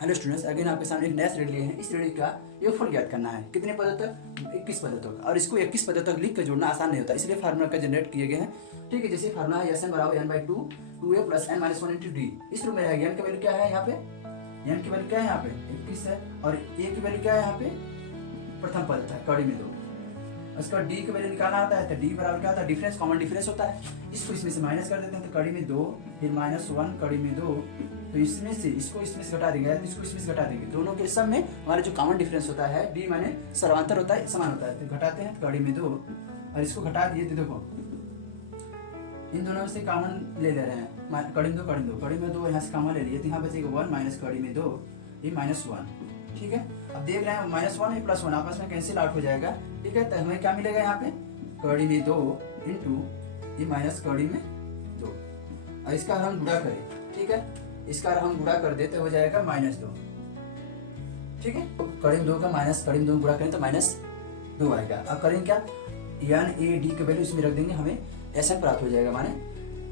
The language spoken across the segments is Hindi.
हेलो स्टूडेंट्स, अगेन आपके सामने एक नया श्रेणी लिए हैं। इस श्रेणी का योगफल ज्ञात करना है। कितने पदों तक? 21 पदों तक। और इसको 21 पदों तक लिख कर जोड़ना आसान नहीं होता, इसलिए फार्मूला का जनरेट किए गए हैं। ठीक है, जैसे फार्मूला है एस एन बराबर N by 2a plus N minus 1 into D. इस रूप में रहेगा। एन की वैल्यू क्या है यहाँ पे? एन की वैल्यू क्या है यहाँ पे? 21 है। और ए की वैल्यू क्या है यहाँ पे? प्रथम पद था कड़ी में 2। उसका डी की वैल्यू निकालना होता है, तो डी बराबर क्या होता है? डिफरेंस, कॉमन डिफरेंस होता है। इसको इसमें से माइनस कर देते हैं, तो कड़ी में 2 फिर माइनस 1 कड़ी में 2, तो इसमें से इसको इसमें से घटा देंगे, इसको इसमें से घटा देंगे। दोनों के सब में हमारा जो कॉमन डिफरेंस होता है डी माने सर्वांतर होता है, समान होता है, तो घटाते हैं कड़ी में 2 और इसको घटा दिए। तो देखो इन दोनों में से कॉमन ले रहे हैं, कड़ी में 2 कड़ी में 2 कड़ी में 2 यहाँ से कॉमन ले लिए, तो यहाँ बचेगा 1 माइनस कड़ी में 2 ये माइनस 1। ठीक है, अब देख रहे हैं माइनस 1 है प्लस 1 आपस में कैंसिल आउट हो जाएगा। ठीक है, तो हमें क्या मिलेगा यहाँ पे? कड़ी में 2 इंटू ये माइनस कड़ी में 2, और इसका हम गुणा करें। ठीक है, इसका हम गुणा कर देते हो जाएगा माइनस 2। ठीक है, तो कड़ी में 2 का माइनस कड़ी में 2 गुणा करें तो माइनस 2 आएगा। अब करेंगे क्या? एन ए डी की वैल्यू इसमें रख देंगे, हमें एस एन प्राप्त हो जाएगा, माने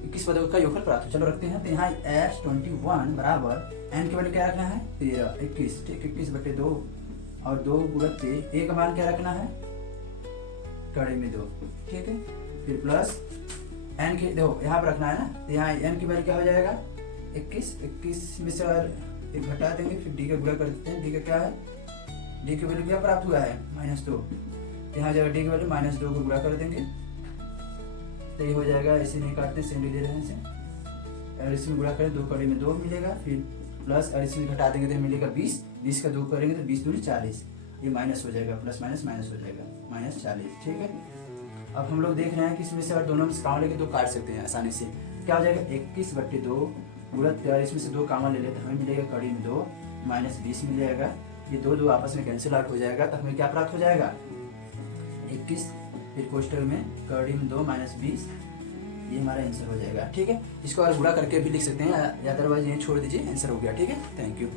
21 पदों का योगफल प्राप्त हो। चलो रखते हैं, तो यहाँ एस 21 बराबर एन की वैल्यू क्या रखना है? 13 21। ठीक, 21 बटे 2 और 2 गुणित 3, ए का मान क्या रखना है? कड़ी में 2। ठीक है, फिर प्लस एन के देखो यहाँ पर रखना है ना, तो यहाँ एन की वैल्यू क्या हो जाएगा? 21 में से और एक घटा देंगे, फिर डी का गुणा कर देते हैं। डी का क्या है? डी की वैल्यू क्या प्राप्त हुआ है? माइनस 2। यहाँ जाएगा डी की वैल्यू माइनस 2 को गुणा कर देंगे, तो ये हो जाएगा। ऐसे नहीं काटते, सेम दे रहे हैं इसे, और इसमें गुणा करें 2 कड़ी में 2 मिलेगा, फिर प्लस और इसमें घटा देंगे तो मिलेगा 20। 20 का 2 करेंगे तो 20 दूनी 40, ये माइनस हो जाएगा, प्लस माइनस माइनस हो जाएगा, माइनस 40। ठीक है, अब हम लोग देख रहे हैं कि इसमें से और दोनों में से कामन लेके 2 काट सकते हैं आसानी से। क्या हो जाएगा? 21 बटे 2 गुणित 13, इसमें से 2 कामन ले लेते हमें मिलेगा कड़ी में 2 माइनस 20 मिल जाएगा। ये 2 आपस में कैंसिल आउट हो जाएगा, तो हमें क्या प्राप्त हो जाएगा? 21 फिर कोष्टक में कड़ी में 2 माइनस 20, ये हमारा आंसर हो जाएगा। ठीक है, इसको और गुणा करके भी लिख सकते हैं, या अदरवाइज ये छोड़ दीजिए, आंसर हो गया। ठीक है, थैंक यू।